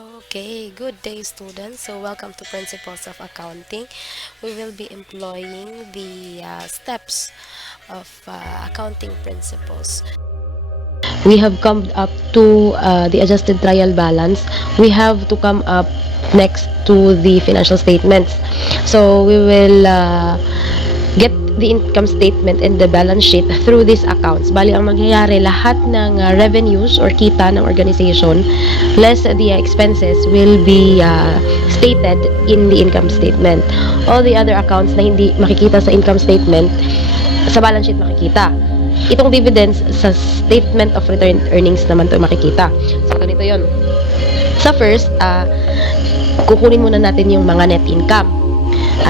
Okay, good day students. So welcome to Principles of Accounting. We will be employing the steps of accounting principles. We have come up to the adjusted trial balance. We have to come up next to the financial statements. So we will get the income statement and the balance sheet through these accounts. Bali, ang mangyayari, lahat ng revenues or kita ng organization less the expenses will be stated in the income statement. All the other accounts na hindi makikita sa income statement, sa balance sheet makikita. Itong dividends sa statement of return earnings naman to makikita. So, ganito yon. Sa first, kukunin muna natin yung mga net income.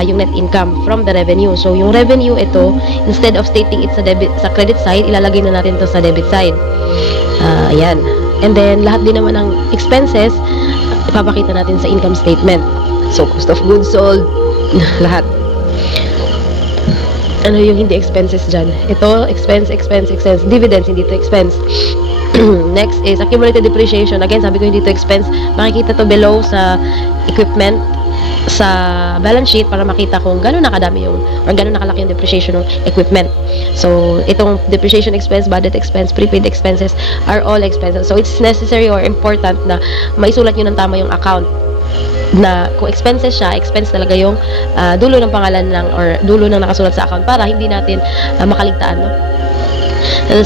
Yung net income from the revenue. So, yung revenue ito, instead of stating it sa credit side, ilalagay na natin to sa debit side. Ayan. And then, lahat din naman ng expenses, ipapakita natin sa income statement. So, cost of goods sold, lahat. Ano yung hindi expenses dyan? Ito, expense. Dividends, hindi to expense. Next is accumulated depreciation. Again, sabi ko hindi to expense. Makikita to below sa equipment, sa balance sheet para makita kung gano'n nakadami yung, or gano'n nakalaki yung depreciation ng equipment. So, itong depreciation expense, budget expense, prepaid expenses are all expenses. So, it's necessary or important na maisulat nyo ng tama yung account na kung expenses siya, expense talaga yung dulo ng pangalan ng or dulo ng nakasulat sa account para hindi natin makaligtaan, no?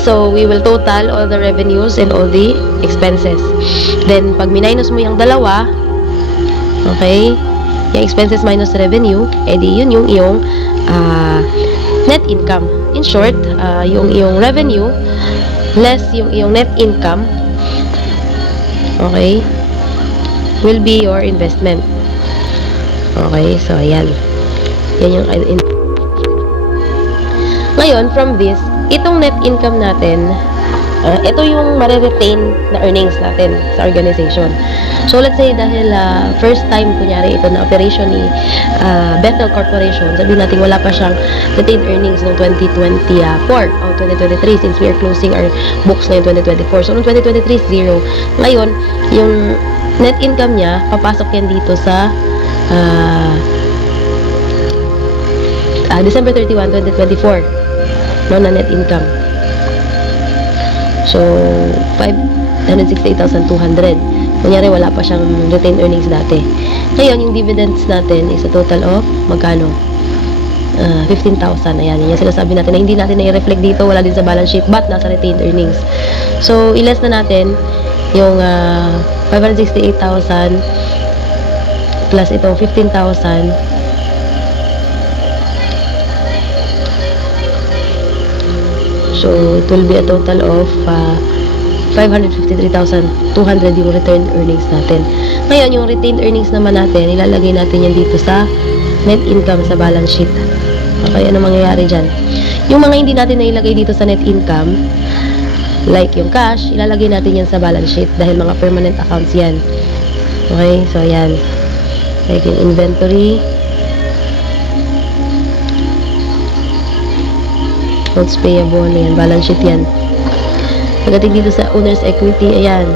So, we will total all the revenues and all the expenses. Then, pag minus mo yung dalawa, okay, yung expenses minus revenue, edi yun yung iyong net income. In short, yung iyong revenue less yung iyong net income, okay, will be your investment. Okay, so ayan. Yan yung ngayon, from this, itong net income natin, ito yung mariretain na earnings natin sa organization. So, let's say dahil first time, kunyari, ito na operation ni Bethel Corporation, sabihin natin wala pa siyang retained earnings noong 2024 o 2023 since we are closing our books ngayon 2024. So, noong 2023 is zero. Ngayon, yung net income niya, papasok yan dito sa December 31, 2024, no, na net income. So, 568,200. Kunyari, wala pa siyang retained earnings dati. Ngayon, yung dividends natin is a total of magkano? 15,000. Ayan, yung sinasabi natin na hindi natin na-reflect dito, wala din sa balance sheet, but nasa retained earnings. So, iles na natin yung 568,000 plus itong 15,000. So, it will be a total of 553,200 yung retained earnings natin. Ngayon, yung retained earnings naman natin, ilalagay natin yan dito sa net income sa balance sheet. Okay, ano mangyayari dyan? Yung mga hindi natin nailagay dito sa net income, like yung cash, ilalagay natin yan sa balance sheet dahil mga permanent accounts yan. Okay, so yan. Like yung inventory, notes payable, yan, balance sheet yan. Pagdating dito sa owner's equity, ayan.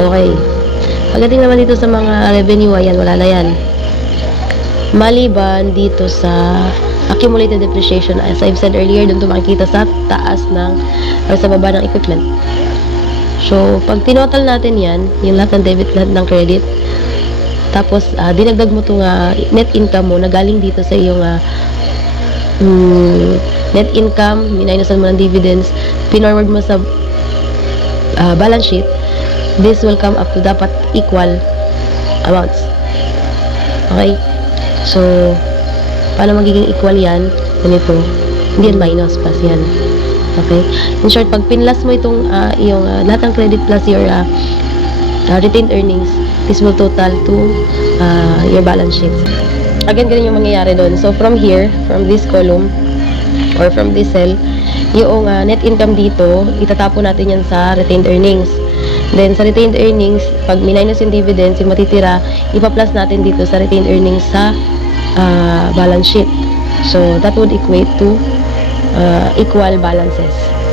Okay. Pagdating naman dito sa mga revenue, ayan, wala na yan. Maliban dito sa accumulated depreciation, as I've said earlier, doon ito makikita sa taas ng, or sa baba ng equipment. So, pag tinotal natin yan, yung lahat ng debit, lahat ng credit, tapos, dinagdag mo itong net income mo na galing dito sa iyong net income, minusan mo ng dividends, pinorward mo sa balance sheet, this will come up to dapat equal amounts. Okay? So, paano magiging equal yan? Ganito. Hindi yan minus, plus yan. Okay? In short, pag pinlas mo itong yung lahat ng credit plus your retained earnings, this will total to your balance sheet. Again, ganun yung mangyayari doon. So, from here, from this column, or from this cell, yung net income dito, itatapon natin yan sa retained earnings. Then, sa retained earnings, pag minus yung dividends, yung matitira, ipa-plus natin dito sa retained earnings sa balance sheet. So, that would equate to equal balances.